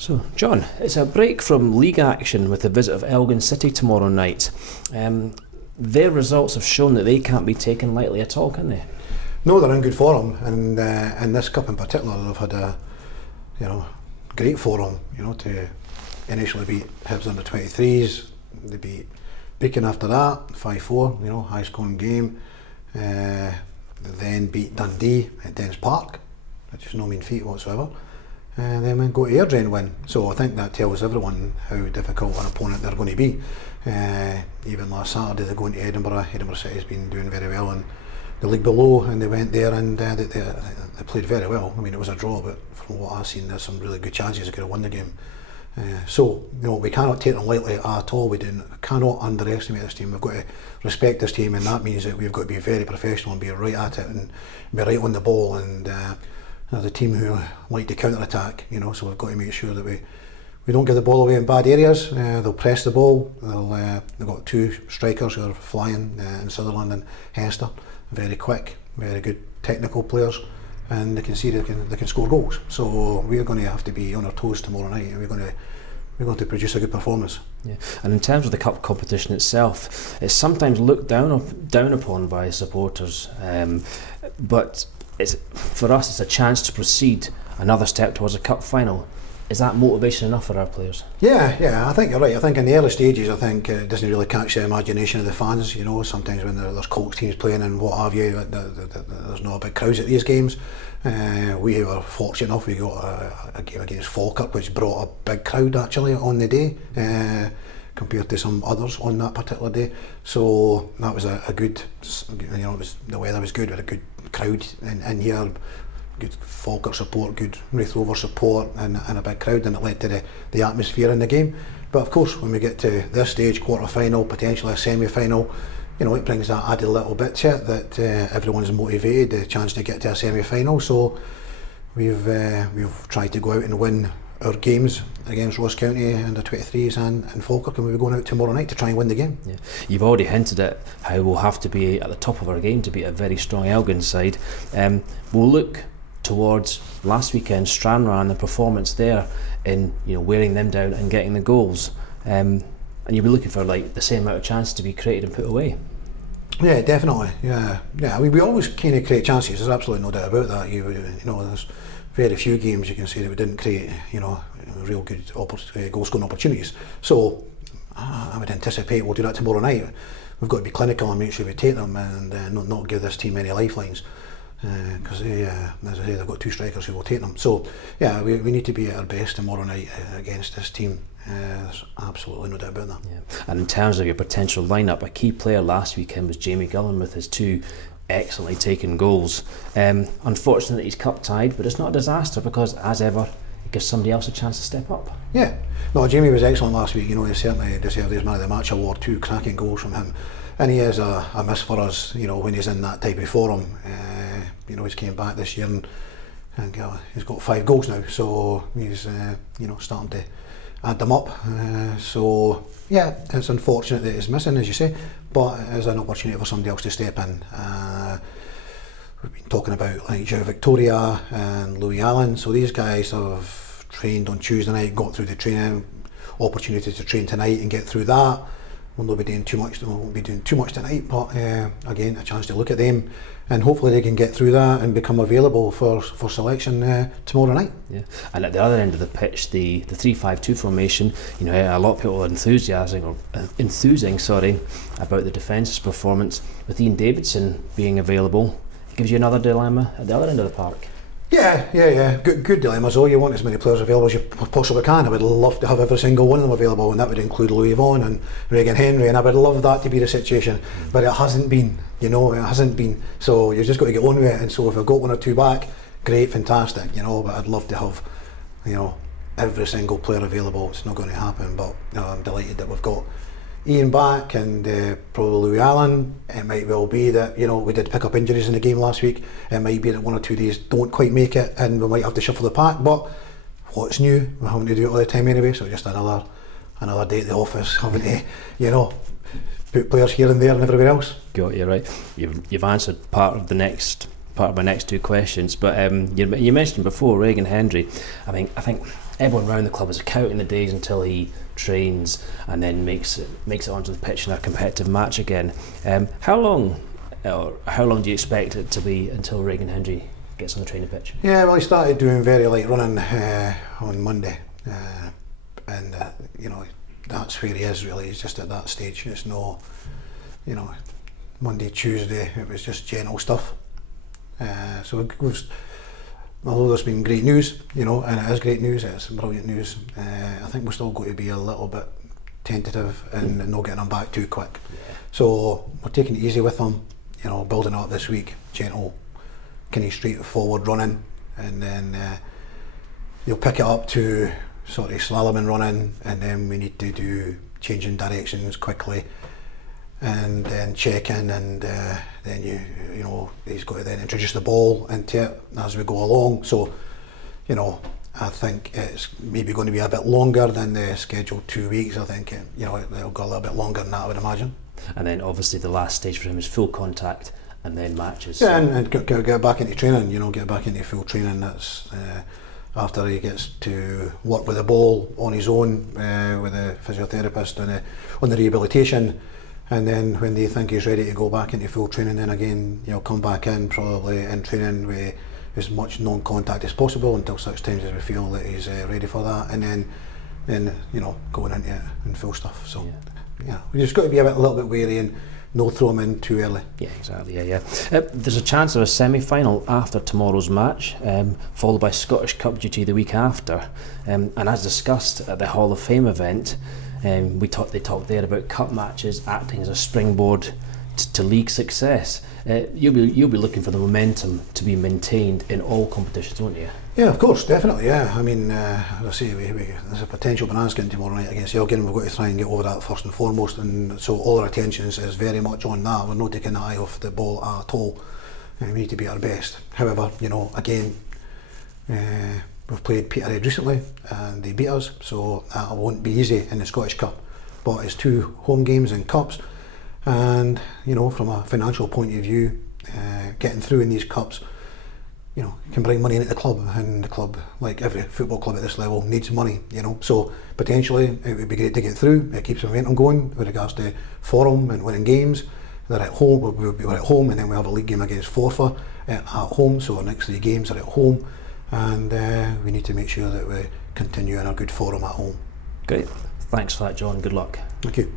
So, John, it's a break from league action with the visit of Elgin City tomorrow night. Their results have shown that they can't be taken lightly at all, can they? No, they're in good form, and in this cup in particular, they've had a great form. To initially beat Hibs under 23s, they beat Beacon after that 5-4. High scoring game. They then beat Dundee at Dens Park, which is no mean feat whatsoever. And then we go to Airdrie and win. So I think that tells everyone how difficult an opponent they're going to be. Even last Saturday they go into Edinburgh. Edinburgh City's been doing very well in the league below, and they went there and they played very well. I mean, it was a draw, but from what I've seen, there's some really good chances they could have won the game. So we cannot take them lightly at all. We cannot underestimate this team. We've got to respect this team, and that means that we've got to be very professional and be right at it and be right on the ball. And the team who like to counter attack, so we've got to make sure that we don't give the ball away in bad areas. They'll press the ball. They've got two strikers who are flying in Sutherland and Hester, very quick, very good technical players, and they can see they can score goals. So we're going to have to be on our toes tomorrow night, and we're going to produce a good performance. Yeah. And in terms of the cup competition itself, it's sometimes looked down upon by supporters, but for us it's a chance to proceed another step towards a cup final. Is that motivation enough for our players? Yeah, I think you're right. I think in the early stages, it doesn't really catch the imagination of the fans. Sometimes when there's Colts teams playing and what have you, there's not a big crowds at these games. We were fortunate enough, we got a game against Falkirk which brought a big crowd actually on the day, compared to some others on that particular day. So that was a good, the weather was good, we had a good crowd in here, good Falkirk support, good Raith Rover support, and a big crowd, and it led to the atmosphere in the game. But of course, when we get to this stage, quarter final, potentially a semi-final, it brings that added little bit to it, that everyone's motivated, the chance to get to a semi-final. So we've tried to go out and win our games against Ross County under 23s and Falkirk, and we'll be going out tomorrow night to try and win the game. Yeah. You've already hinted at how we'll have to be at the top of our game to beat a very strong Elgin side. We'll look towards last weekend, Stranraer, and the performance there in wearing them down and getting the goals. And you'll be looking for the same amount of chance to be created and put away. Yeah, definitely. Yeah. I mean, we always kind of create chances. There's absolutely no doubt about that. There's very few games you can say that we didn't create, real good goal scoring opportunities. So I would anticipate we'll do that tomorrow night. We've got to be clinical and make sure we take them and not give this team any lifelines. Because as I say, they've got two strikers who will take them. So yeah, we need to be at our best tomorrow night against this team. There's absolutely no doubt about that. Yeah. And in terms of your potential lineup, a key player last weekend was Jamie McGlynn with his two excellently taken goals. Unfortunately he's cup tied, but it's not a disaster because, as ever, it gives somebody else a chance to step up. Yeah, no, Jamie was excellent last week. He certainly deserved his Man of the Match award. Two cracking goals from him, and he is a miss for us, when he's in that type of form. He's came back this year and he's got 5 goals now, so he's starting to add them up. So yeah, it's unfortunate that he's missing, as you say, but it is an opportunity for somebody else to step in. We've been talking about Joe Victoria and Louis Allen, so these guys have trained on Tuesday night, got through the training, opportunity to train tonight and get through that. We'll not be doing too much. We won't be doing too much tonight, but again, a chance to look at them, and hopefully they can get through that and become available for selection tomorrow night. Yeah, and at the other end of the pitch, the 3-5-2 formation. A lot of people are enthusing about the defence's performance. With Ian Davidson being available, it gives you another dilemma at the other end of the park. Yeah. Good dilemmas. You want as many players available as you possibly can. I would love to have every single one of them available, and that would include Louis Vaughan and Regan Henry, and I would love that to be the situation. But it hasn't been. It hasn't been. So you've just got to get on with it. And so if I've got one or two back, great, fantastic. But I'd love to have, every single player available. It's not going to happen. But I'm delighted that we've got Ian back and probably Louis Allen. It might well be that we did pick up injuries in the game last week. It might be that 1 or 2 days don't quite make it and we might have to shuffle the pack, but what's new? We're having to do it all the time anyway, so just another day at the office, having to put players here and there and everywhere else. Got you right. You've answered part of the next part of my next two questions. But you mentioned before Regan Hendry. I think everyone around the club is counting the days until he trains and then makes it onto the pitch in a competitive match again. How long do you expect it to be until Regan Hendry gets on the training pitch? Yeah, well, he started doing very light running on Monday, and that's where he is really. He's just at that stage. It's no, Monday, Tuesday, it was just gentle stuff. So although there's been great news, and it is great news, it's brilliant news, I think we're still going to be a little bit tentative and not getting him back too quick. Yeah. So we're taking it easy with him, building up this week, gentle, kind of straightforward running, and then you'll pick it up to sort of slaloming running, and then we need to do changing directions quickly, and then check in, and then he's got to then introduce the ball into it as we go along. So I think it's maybe going to be a bit longer than the scheduled 2 weeks. I think it'll go a little bit longer than that, I would imagine. And then obviously the last stage for him is full contact and then matches. Yeah, and get back into training, get back into full training. That's after he gets to work with the ball on his own with a physiotherapist on the rehabilitation. And then when they think he's ready to go back into full training, then again, come back in, probably in training with as much non-contact as possible until such times as we feel that he's ready for that, and then going into it in full stuff. So we just got to be a little bit wary and not throw him in too early. Yeah, exactly. Yeah. There's a chance of a semi-final after tomorrow's match, followed by Scottish Cup duty the week after, and as discussed at the Hall of Fame event. They talked there about cup matches acting as a springboard to league success. You'll be looking for the momentum to be maintained in all competitions, won't you? Yeah, of course, definitely. Yeah, I mean, as I say, there's a potential bonanza game tomorrow night against Elgin. We've got to try and get over that first and foremost, and so all our attention is very much on that. We're not taking an eye off the ball at all. We need to be our best. However, again. We've played Peterhead recently and they beat us, so that won't be easy in the Scottish Cup. But it's 2 home games in cups, and from a financial point of view, getting through in these cups, can bring money into the club, and the club, like every football club at this level, needs money. So potentially it would be great to get through. It keeps momentum going with regards to form and winning games. They're at home. We're at home, and then we have a league game against Wafer at home. So our next 3 games are at home. And we need to make sure that we continue in our good form at home. Great. Thanks for that, John. Good luck. Thank you.